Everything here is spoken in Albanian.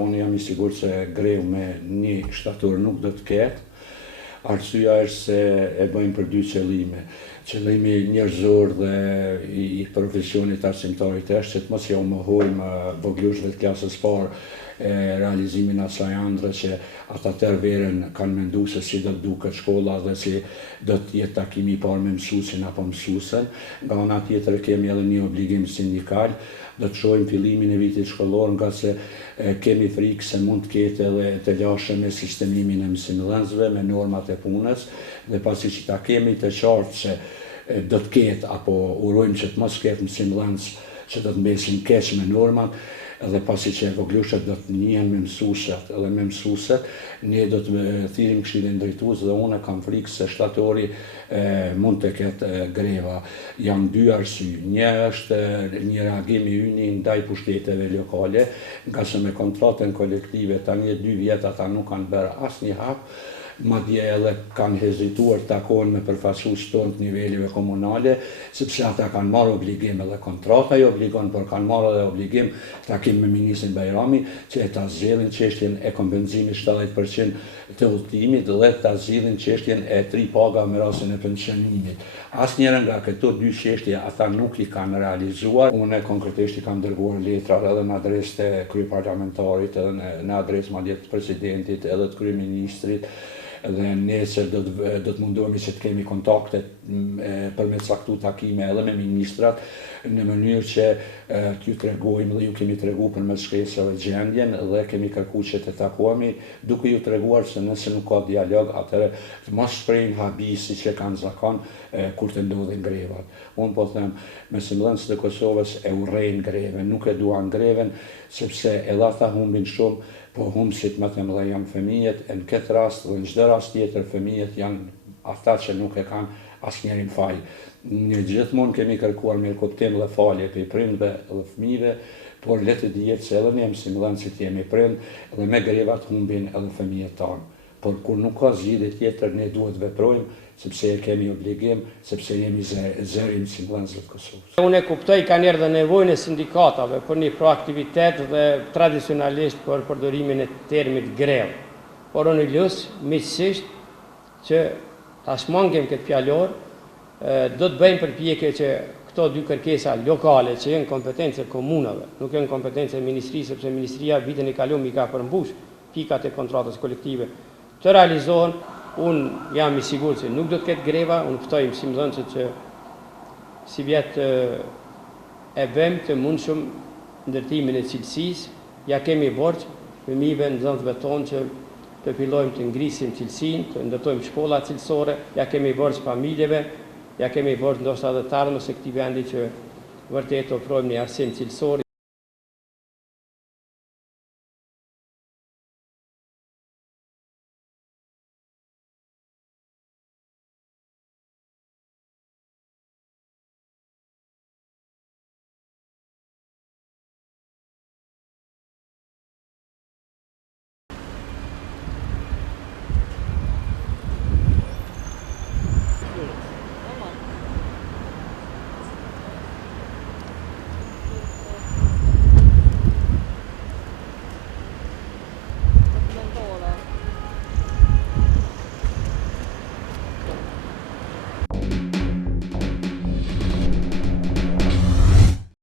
unë jam I sigurt se greu me 1 shtator nuk do të ketë. Arsyeja është se e bëjmë për 2 qëllime. Qëllimi njerëzor dhe I profesionit arsimtarit është që të mos ja mohojmë voglushve të klasës parë realizimin asaj ëndre që ata tërë verën kanë mendu se si do të duket shkolla dhe si do të jetë takimi I parë me mësuesin apo mësuesen. Nga ana tjetër kemi edhe një obligim sindikal, do të shohim fillimin e vitit shkollor nga se kemi frikë se mund të ketë edhe të lashëm me sistemimin e mësimdhënësve, me normat e punës, dhe pasi që ta kemi të qartë se do të ketë apo urojmë që të mos ketë mësimdhënës që do të mbesin keq me normat, edhe pasi që voglushët do të njihen me mësuesit edhe me mësueset, ne do të thirrim këshillin drejtues dhe unë kam frikë se shtatori mund të ketë greva. Janë 2 arsye. Një është një reagim I ynë ndaj pushteteve lokale, nga se me kontratën kolektive tani 2 vjet ata nuk kanë bërë asnjë hap, madje edhe kanë hezituar të takohen me përfaqësues tonë të nivelive komunale, sepse ata kanë marrë obligim edhe kontrata I obligon, por kanë marrë edhe obligim takim me ministrin Bajrami që ta zgjidhin çështjen e kompenzimit 70% të udhëtimit dhe ta zgjidhin çështjen e 3 paga me rastin e pensionimit. Asnjëra nga këto 2 çështje ata nuk I kanë realizuar. Unë konkretisht I kam dërguar letra edhe në adresë të kryeparlamentarit, edhe në adresë madje të presidentit, edhe të kryeministrit, dhe nesër do të mundohemi që të kemi kontakte për me caktu takime edhe me ministrat në mënyrë që t'ju tregojmë dhe ju kemi tregu për mes shkresave gjendjen dhe kemi kërkuar që të takohemi duke ju treguar se nëse nuk ka dialog atëherë të mos shprehin habisi që kanë zakon kur të ndodhin grevat. Unë po them mësimdhënësit e Kosovës e urrejnë greven, nuk e duan greven sepse edhe ata humbin shumë, po humbësit më të mëdha janë fëmijët, në këtë rast dhe në çdo rast tjetër fëmijët janë ata që nuk e kanë asnjërin faj. Ne gjithmonë kemi kërkuar mirëkuptim dhe falje për prindve dhe fëmijëve, por le të dihet se edhe ne mësimdhënësit jemi prind dhe me grevat humbin edhe fëmijët tanë. Por kur nuk ka zgjidhje tjetër ne duhet veprojmë sepse kemi obligim, sepse jemi zëri mësimdhënësve të Kosovës. Unë e kuptoj kanë erdhur nevojën e sindikatave për një proaktivitet dhe tradicionalisht për përdorimin e termit grev. Por unë lus miqësisht që ta shmangim këtë fjalor, do të bëjmë përpjekje që këto 2 kërkesa lokale që janë kompetencë e komunave, nuk janë kompetencë e ministrisë, sepse ministria vitin e kaluar I ka përmbush pikat e kontratës kolektive, të realizohen. Unë jam I sigurt se nuk do të ketë greva, unë ftoj mësimdhënësit që si vjet e bëjmë të mundshëm ndërtimin e cilësisë, ja kemi borxh fëmijëve nxënësve tonë që të fillojmë të ngrisim cilësinë, të ndërtojmë shkolla cilësore, ja kemi borxh familjeve, ja kemi borxh ndoshta edhe të ardhmës së këtij vendi që vërtet ofrojmë një arsim cilësor.